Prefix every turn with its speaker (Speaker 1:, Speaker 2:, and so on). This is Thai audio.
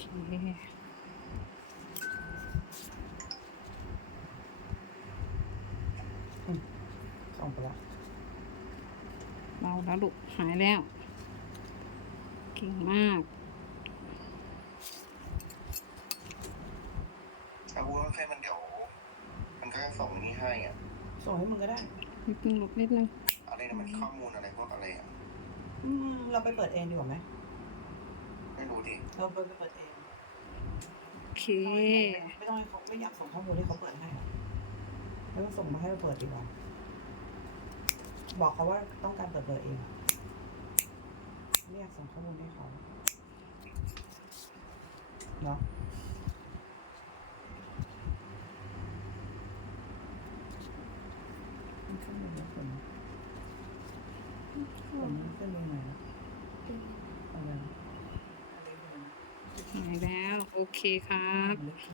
Speaker 1: ส่งไปละ
Speaker 2: เบาแล้วลูกหายแล้วเก่งมาก
Speaker 3: อาวุธแค่มันเดี๋ยวมันก็จะส่งนี้ให้อ่ะ
Speaker 1: ส่งให้มึงก็ได้
Speaker 2: นิดนึงลูกนิดนึง
Speaker 3: อะไรนะมันข้อมูลอะไรพวกอะไรอ่ะ
Speaker 1: เราไปเปิดเองดีกว่าไหม
Speaker 3: ไม่รู้ดิ
Speaker 1: เราไปเปิดเอง
Speaker 2: โอเค
Speaker 1: ไม่ต้องให้เขาไม่อยากส่งข้อมูลให้เขาเปิดให้แล้วส่งมาให้เราเปิดดีกว่าบอกเขาว่าต้องการเปิดเบอร์เองไม่อยากส่งข้อมูลให้เขาเนาะมันขึ้นมาเยอะคนมันขึ้นไปไหนอะไร
Speaker 2: หายแล้วโอเคครับ